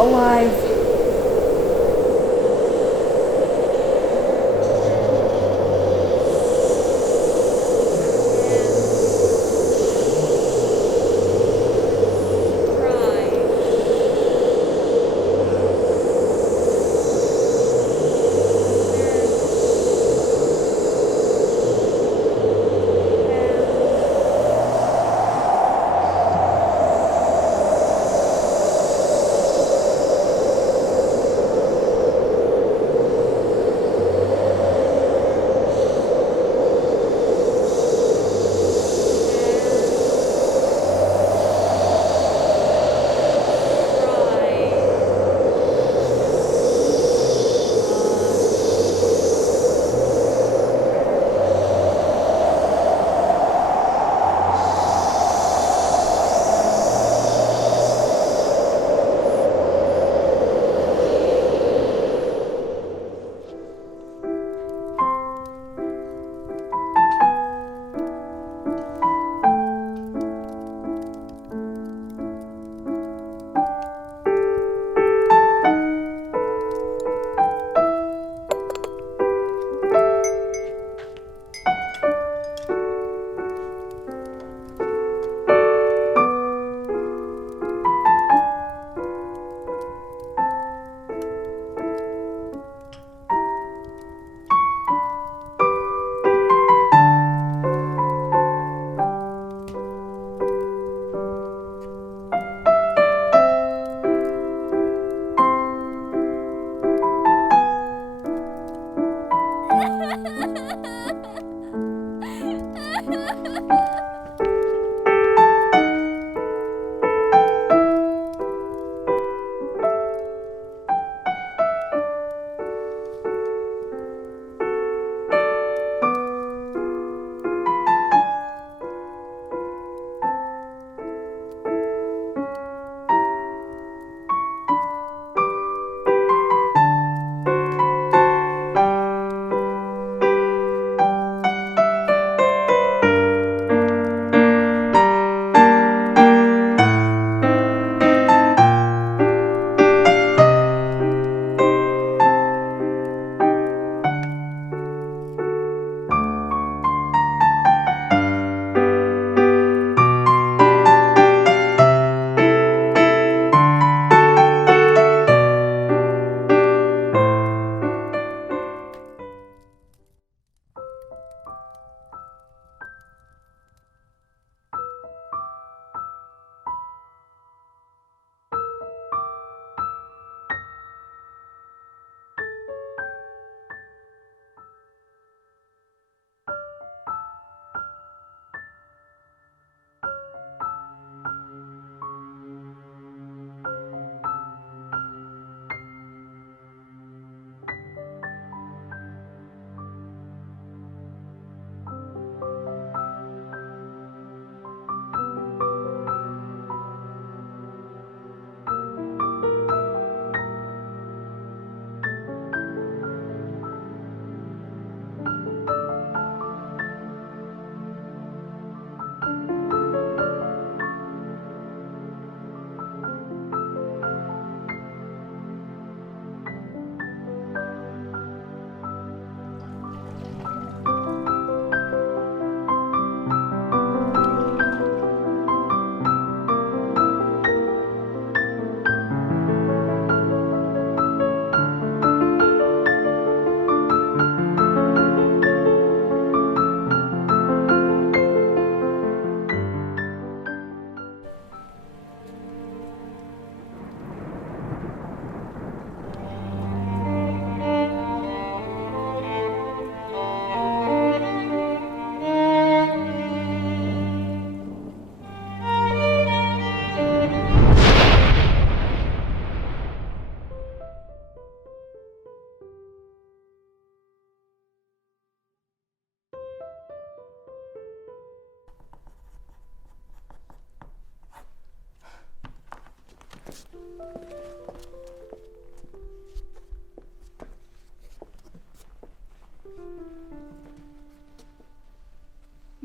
alive.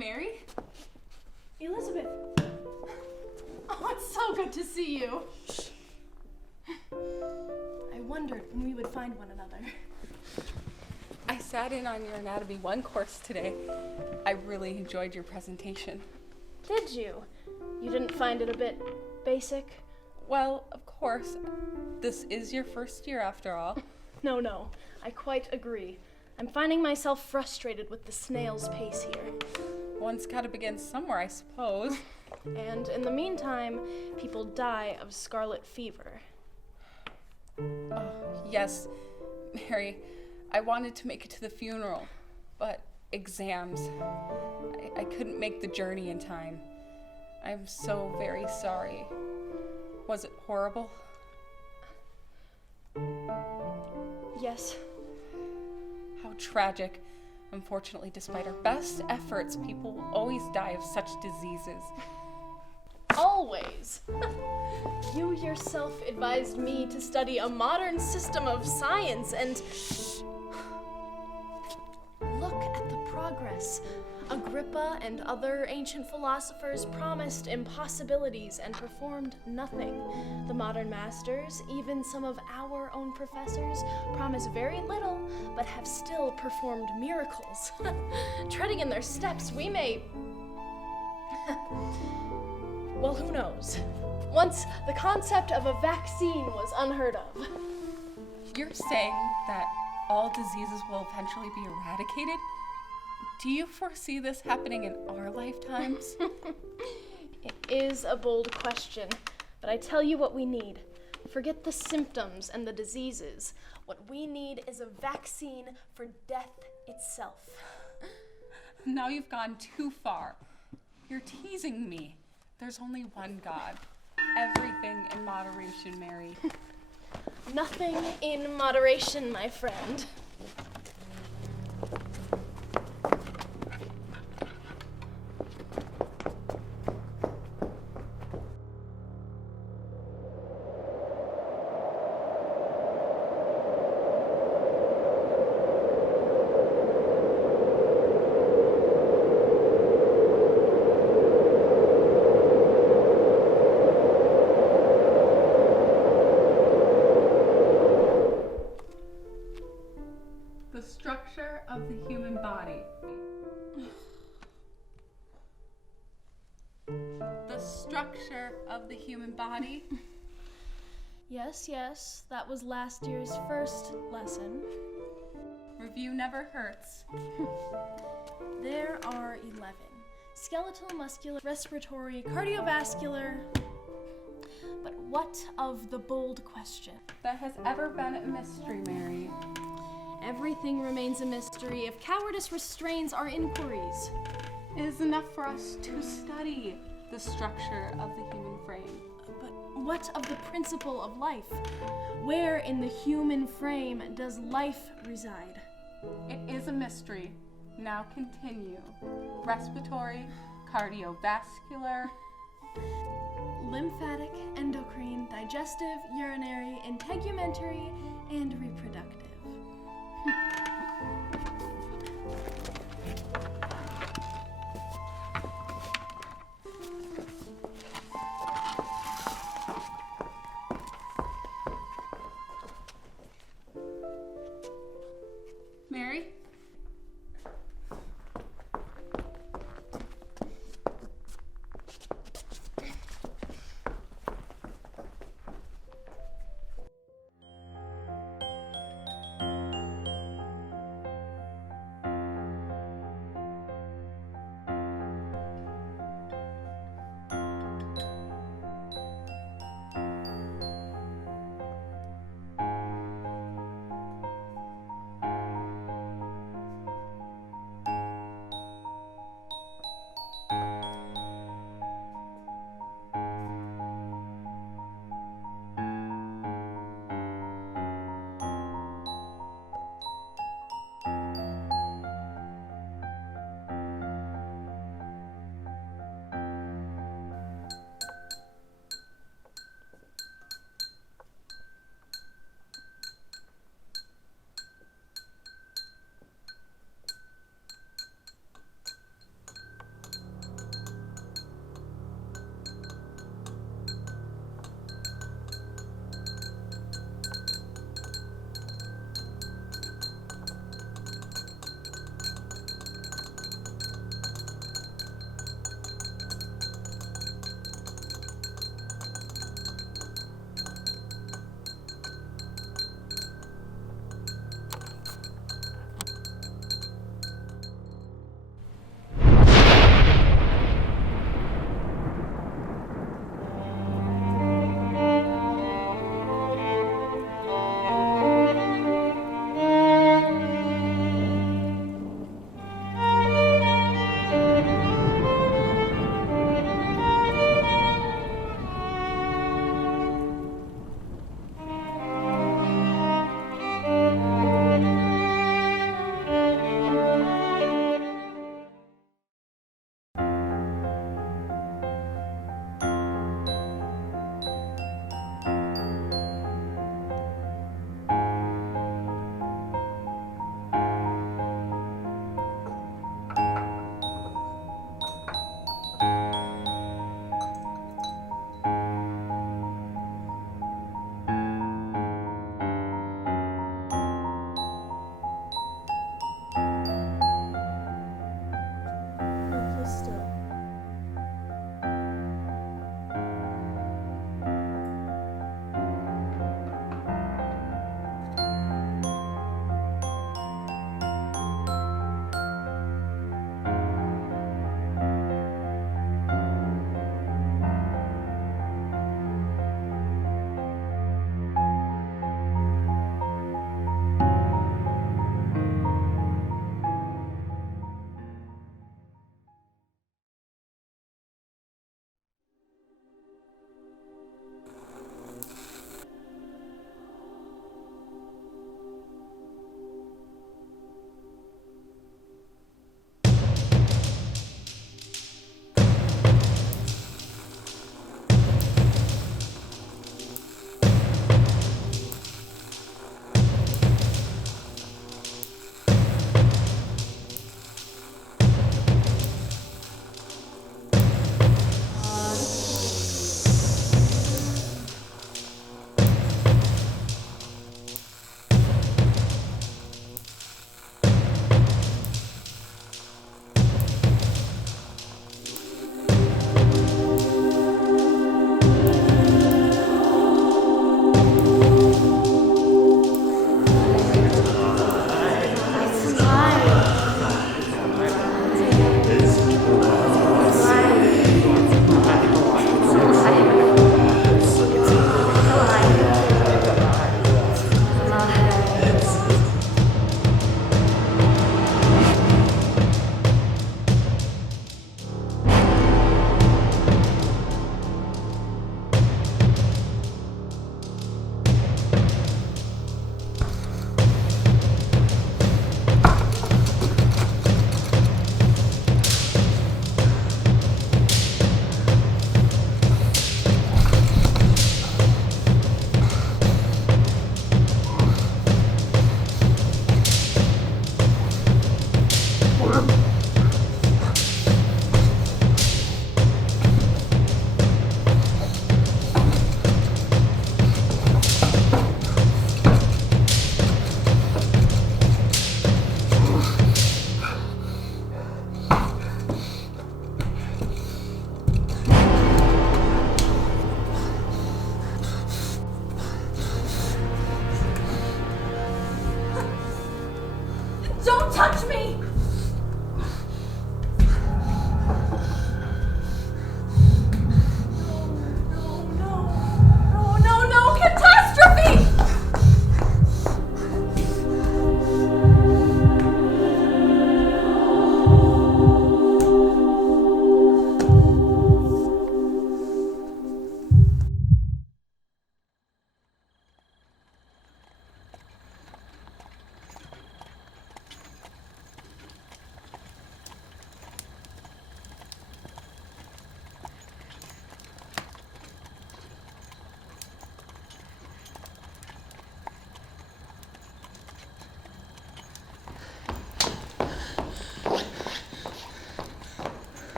Mary? Elizabeth. Oh, it's so good to see you. I wondered when we would find one another. I sat in on your Anatomy 1 course today. I really enjoyed your presentation. Did you? You didn't find it a bit basic? Well, of course. This is your first year after all. No, I quite agree. I'm finding myself frustrated with the snail's pace here. One's gotta begin somewhere, I suppose. And in the meantime, people die of scarlet fever. Oh, yes, Mary, I wanted to make it to the funeral, but exams. I couldn't make the journey in time. I'm so very sorry. Was it horrible? Yes. How tragic. Unfortunately, despite our best efforts, people always die of such diseases. Always. You yourself advised me to study a modern system of science, and look at the progress. Agrippa and other ancient philosophers promised impossibilities and performed nothing. The modern masters, even some of our own professors, promise very little, but have still performed miracles. Treading in their steps, we may... Well, who knows? Once the concept of a vaccine was unheard of. You're saying that all diseases will eventually be eradicated? Do you foresee this happening in our lifetimes? It is a bold question, but I tell you what we need. Forget the symptoms and the diseases. What we need is a vaccine for death itself. Now you've gone too far. You're teasing me. There's only one God. Everything in moderation, Mary. Nothing in moderation, my friend. The structure of the human body. The structure of the human body. Yes, that was last year's first lesson. Review never hurts. There are 11. Skeletal, muscular, respiratory, cardiovascular. But what of the bold question? That has ever been a mystery, Mary. Everything remains a mystery if cowardice restrains our inquiries. It is enough for us to study the structure of the human frame. But what of the principle of life? Where in the human frame does life reside? It is a mystery. Now continue. Respiratory, cardiovascular, lymphatic, endocrine, digestive, urinary, integumentary, and reproductive. Mary?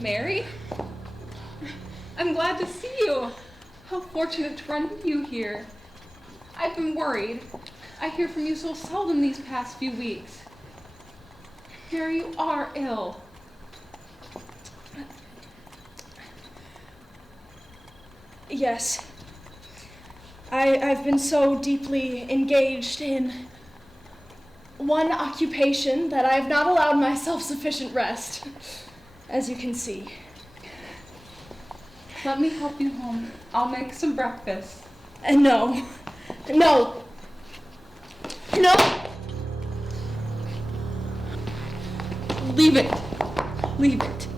Mary? I'm glad to see you. How fortunate to run into you here. I've been worried. I hear from you so seldom these past few weeks. Mary, you are ill. Yes. I've been so deeply engaged in one occupation that I have not allowed myself sufficient rest, as you can see. Let me help you home. I'll make some breakfast. No. No. No. Leave it. Leave it.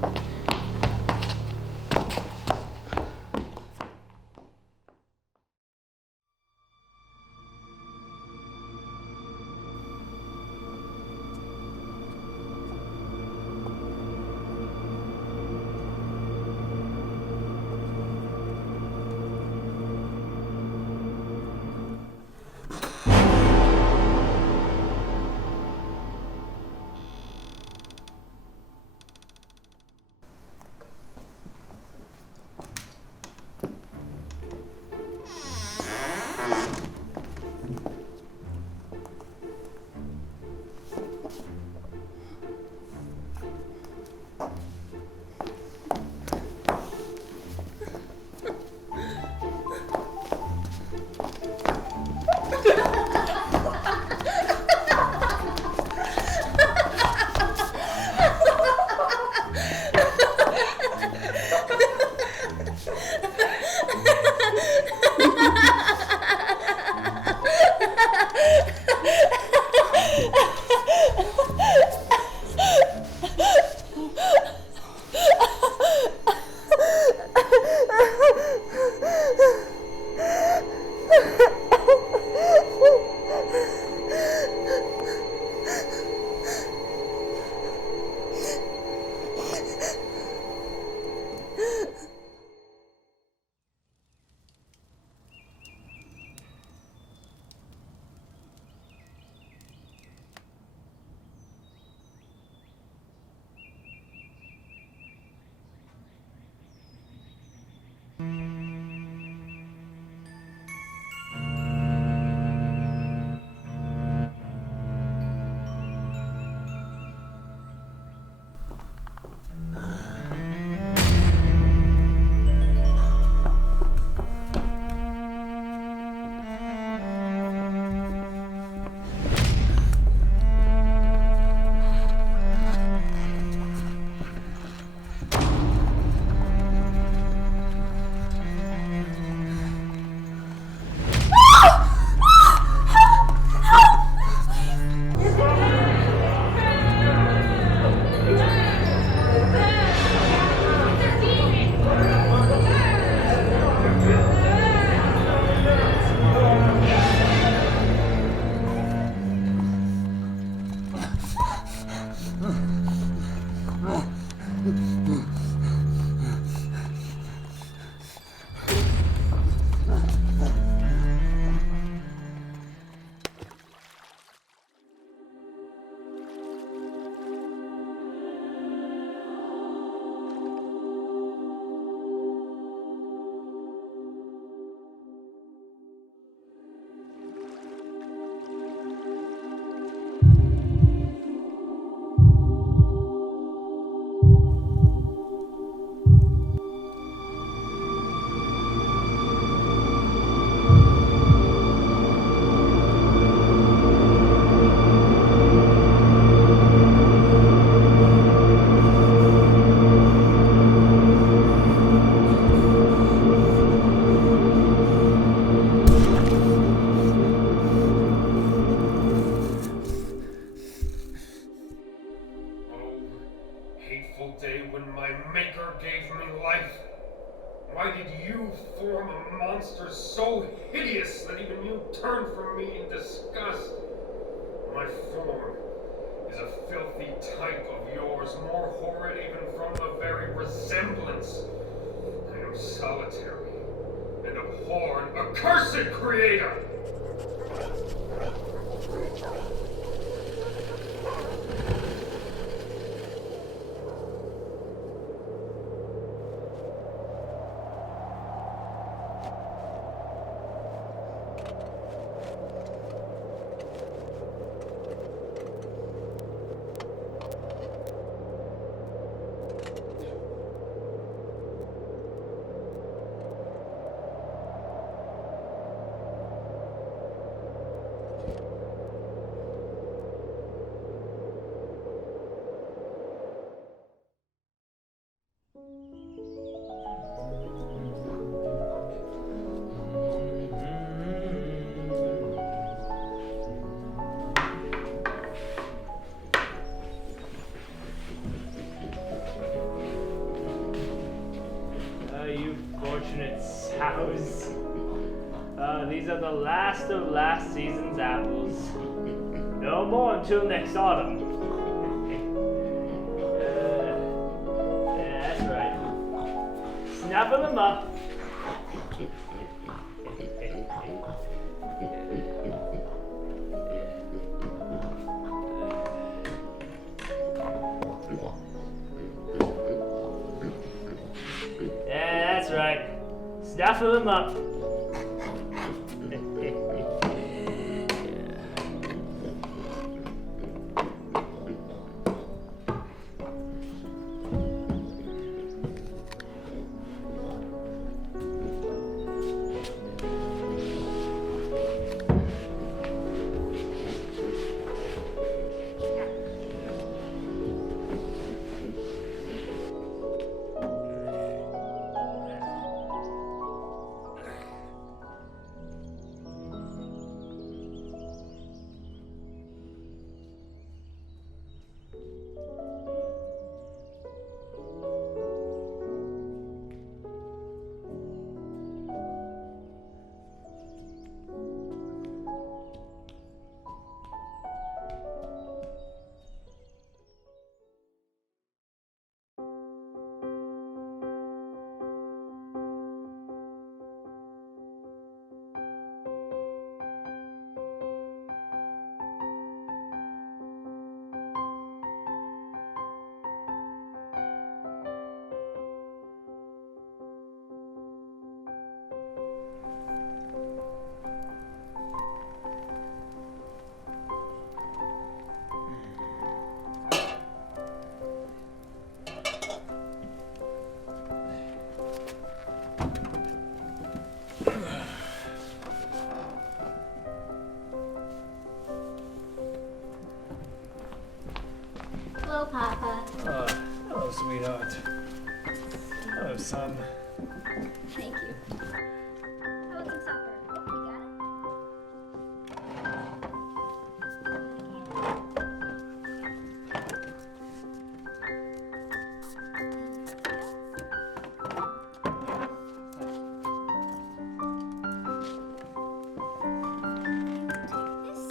Why did you form a monster so hideous that even you turn from me in disgust? My form is a filthy type of yours, more horrid even from the very resemblance. I am solitary and abhor an accursed creator! house. These are the last of last season's apples. No more until next autumn. Yeah, that's right. Snapping them up. Yeah, that's right. Snaffle them up. Hello, Papa. Hello, sweetheart. Hello, son. Thank you. How was some supper? You got it? Take this.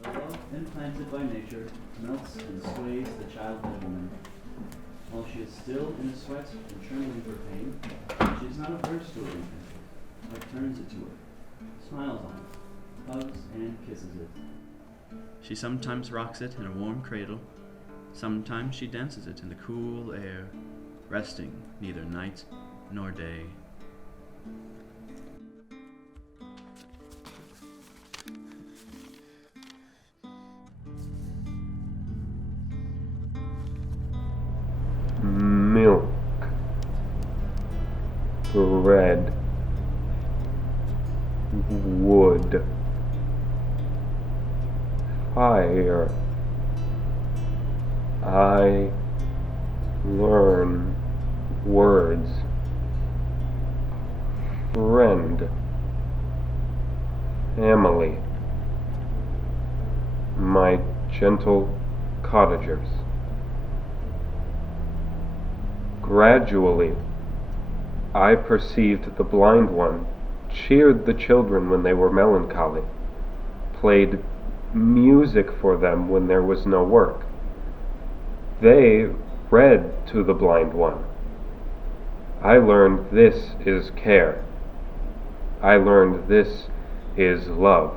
The love implanted by nature melts and sways the childled woman. While she is still in the sweat and trembling for pain, she is not averse to her infant, but turns it to her, smiles on it, hugs and kisses it. She sometimes rocks it in a warm cradle, sometimes she dances it in the cool air, resting neither night nor day. Milk, bread, wood, fire. I learn words. Friend, family, my gentle cottagers. Gradually, I perceived the blind one, cheered the children when they were melancholy, played music for them when there was no work. They read to the blind one. I learned this is care. I learned this is love.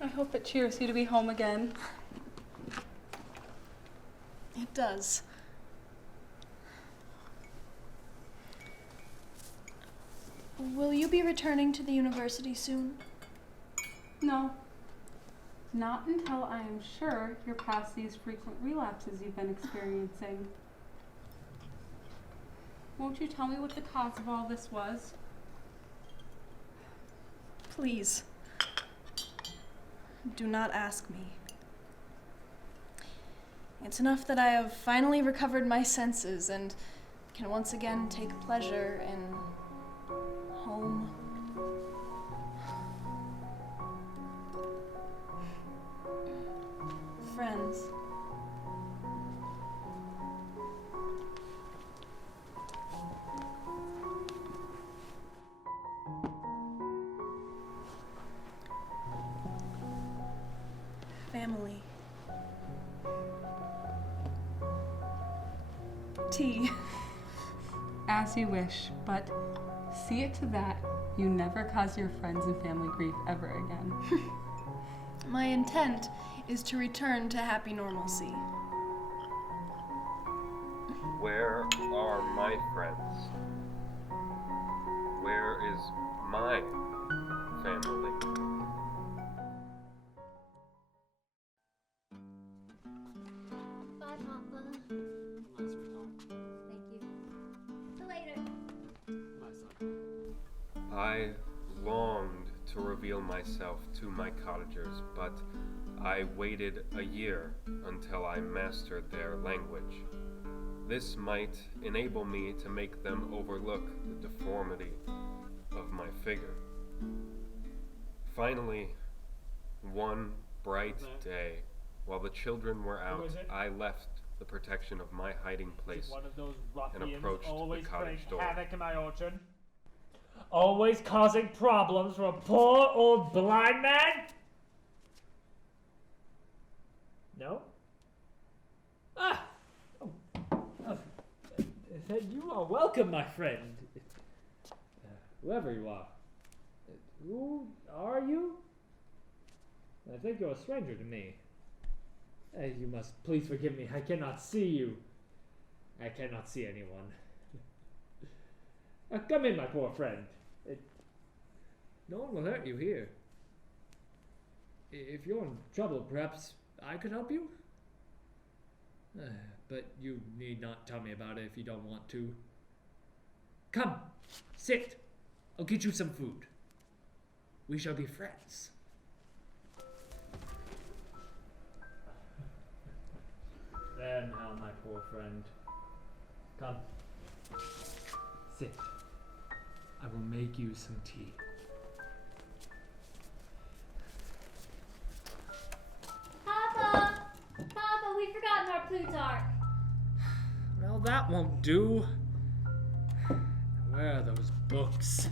I hope it cheers you to be home again. It does. Will you be returning to the university soon? No, Not until I am sure you're past these frequent relapses you've been experiencing. Won't you tell me what the cause of all this was? Please, do not ask me. It's enough that I have finally recovered my senses and can once again take pleasure in home. Friends. Family. Tea. As you wish, but see it to that you never cause your friends and family grief ever again. My intent is to return to happy normalcy. Where are my friends? Where is my family? Bye, Papa. Thank you. See you later. I longed to reveal myself to my cottagers, but I waited a year until I mastered their language. This might enable me to make them overlook the deformity of my figure. Finally, one bright day, while the children were out, I left the protection of my hiding place One of those and ruffians approached the always cottage playing door. havoc in my orchard. Always causing problems for a poor old blind man? No? Ah! Then you are welcome, my friend. Whoever you are. Who are you? I think you're a stranger to me. You must please forgive me. I cannot see you. I cannot see anyone. Come in, my poor friend. No one will hurt you here. If you're in trouble, perhaps I could help you? But you need not tell me about it if you don't want to. Come, sit. I'll get you some food. We shall be friends. There now, my poor friend. Come. Sit. I will make you some tea. Papa! Papa, we've forgotten our Plutarch. Well, that won't do. Where are those books?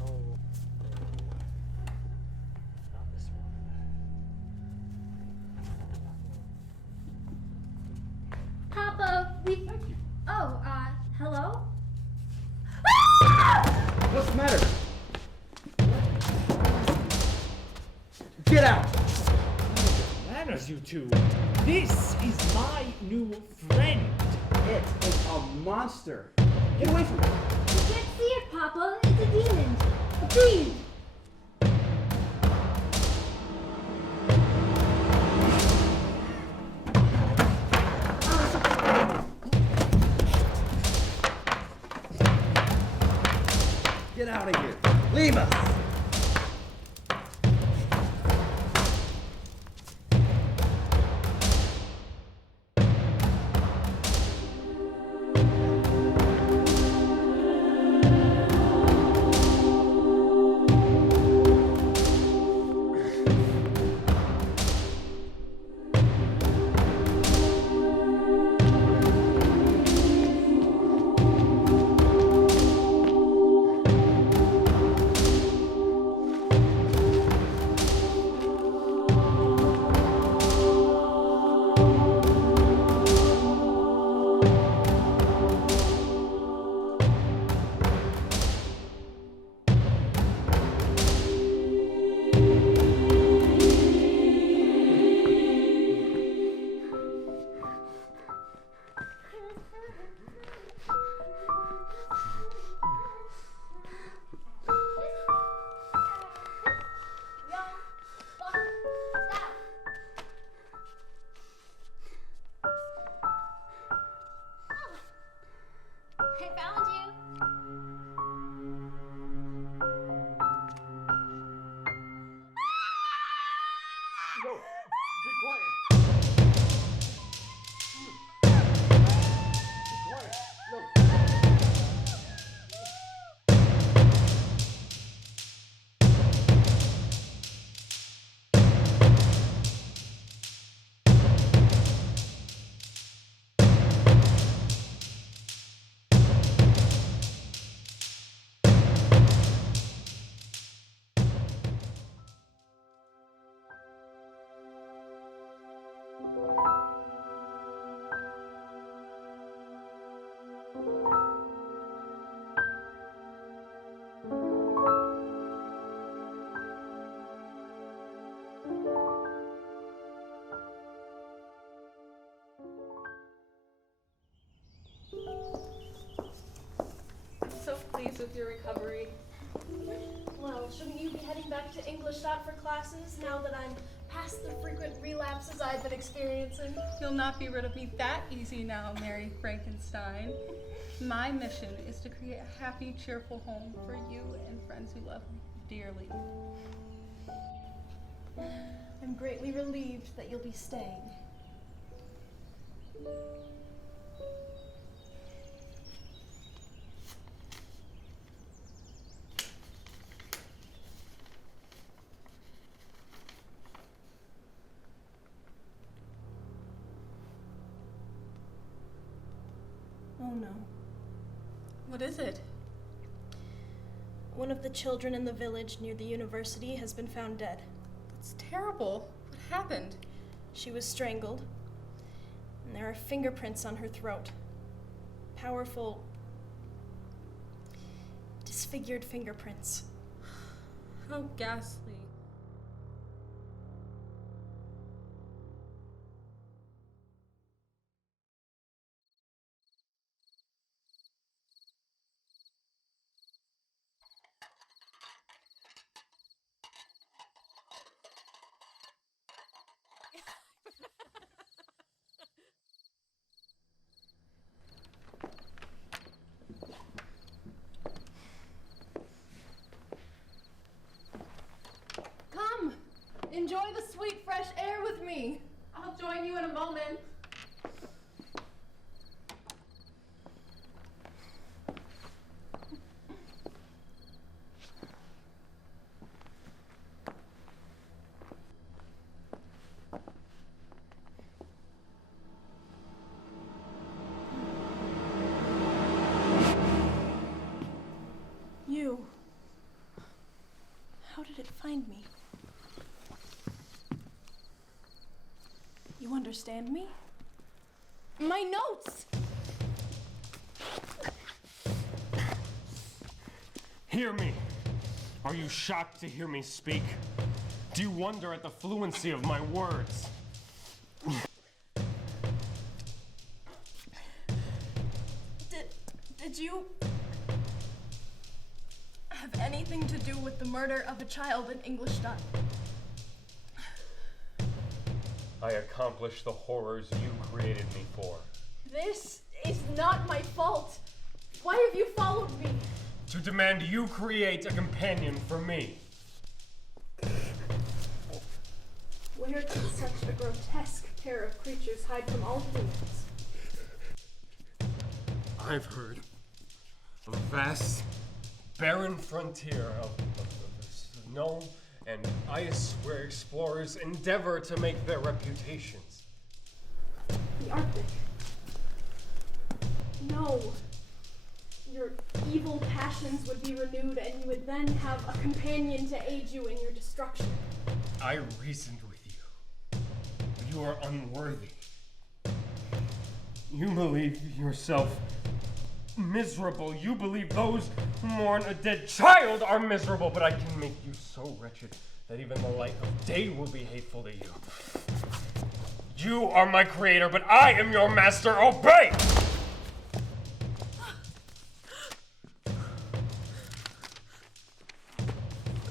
Oh, not this one. Papa, we. Thank you. Oh, hello? What's the matter? Get out! Manners, you two. This is my new friend. It is a monster. Get away from me. You can't see it, Papa. It's a demon. A fiend. Get out of here. Leave us. pleased with your recovery. Well, shouldn't you be heading back to English for classes now that I'm past the frequent relapses I've been experiencing? You'll not be rid of me that easy now, Mary Frankenstein. My mission is to create a happy, cheerful home for you and friends who love me dearly. I'm greatly relieved that you'll be staying. Oh no. What is it? One of the children in the village near the university has been found dead. That's terrible. What happened? She was strangled, and there are fingerprints on her throat. Powerful, disfigured fingerprints. How ghastly. Come! Enjoy the sweet, fresh air with me! I'll join you in a moment. You. How did it find me? You understand me? My notes! Hear me. Are you shocked to hear me speak? Do you wonder at the fluency of my words? Did you have anything to do with the murder of a child in Englishstadt? I accomplished the horrors you created me for. This is not my fault. Why have you followed me? To demand you create a companion for me. Where can such a grotesque pair of creatures hide from all humans? I've heard of a vast, barren frontier of snow and ice where explorers endeavor to make their reputations. The Arctic. No. Your evil passions would be renewed, and you would then have a companion to aid you in your destruction. I reasoned with you. You are unworthy. You believe yourself miserable. You believe those who mourn a dead child are miserable, but I can make you so wretched that even the light of day will be hateful to you. You are my creator, but I am your master. Obey!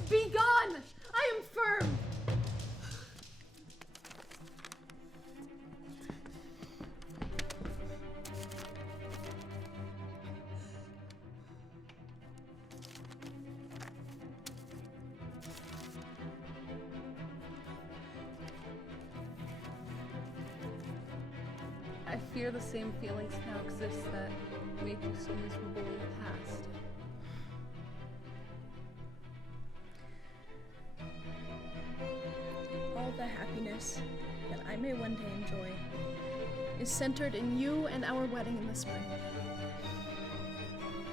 Be gone! I am firm! I fear the same feelings now exist that made you so miserable in the past. All the happiness that I may one day enjoy is centered in you and our wedding in the spring.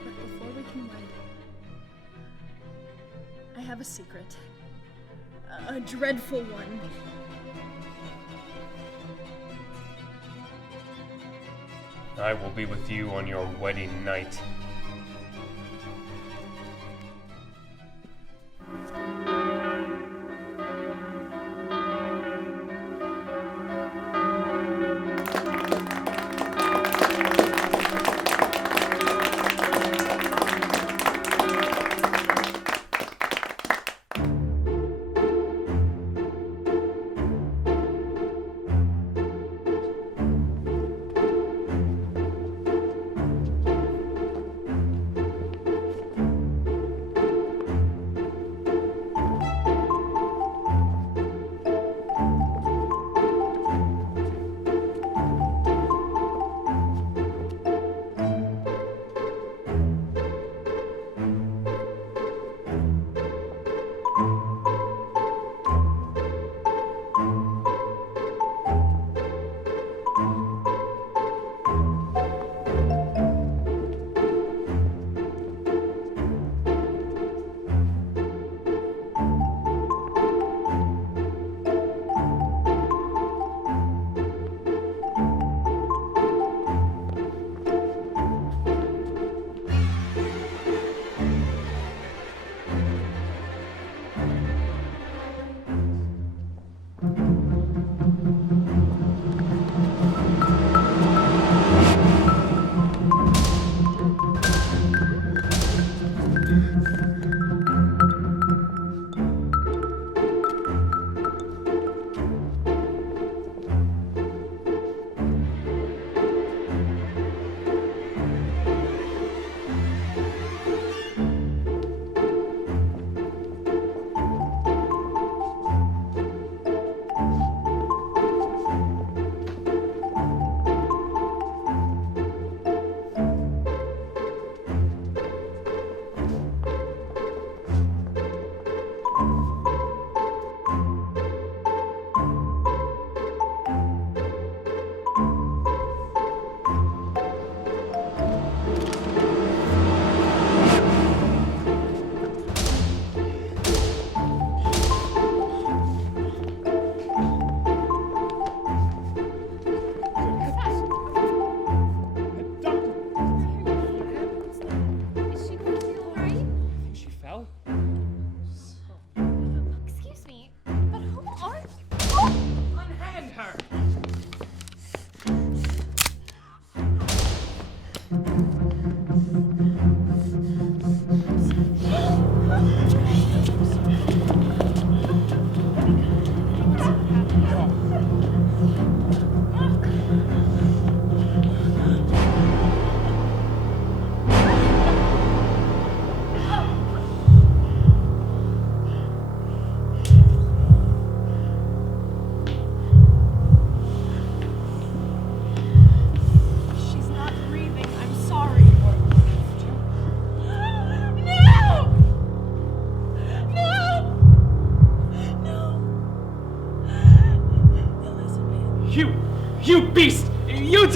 But before we can wed, I have a secret. A dreadful one. I will be with you on your wedding night.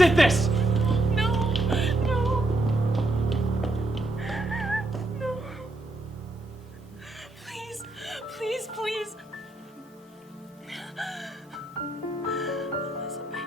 it this! No. No. No. Please. Please, please. Elizabeth.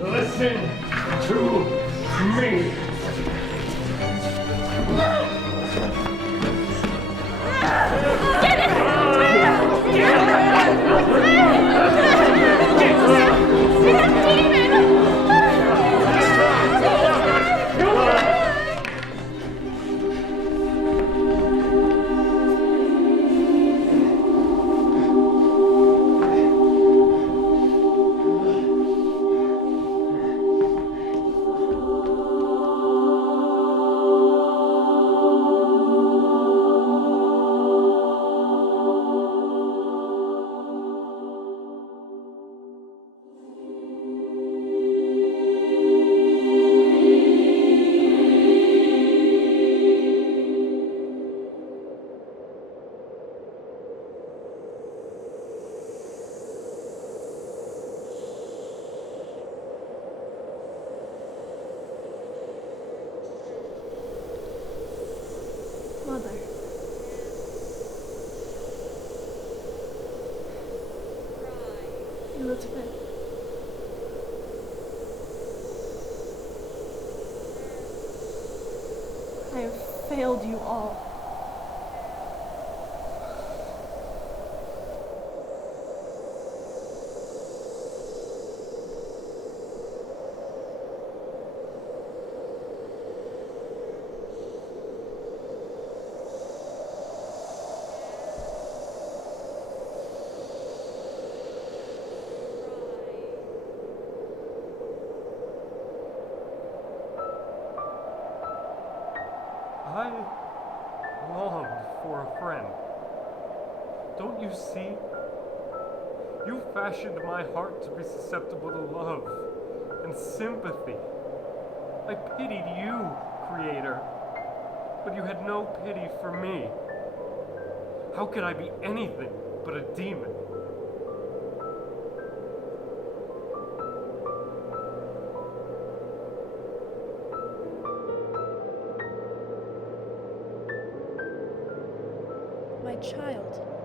Listen to me. Mother. Elizabeth. I have failed you all. I longed for a friend. Don't you see? You fashioned my heart to be susceptible to love and sympathy. I pitied you, Creator. But you had no pity for me. How could I be anything but a demon? My child.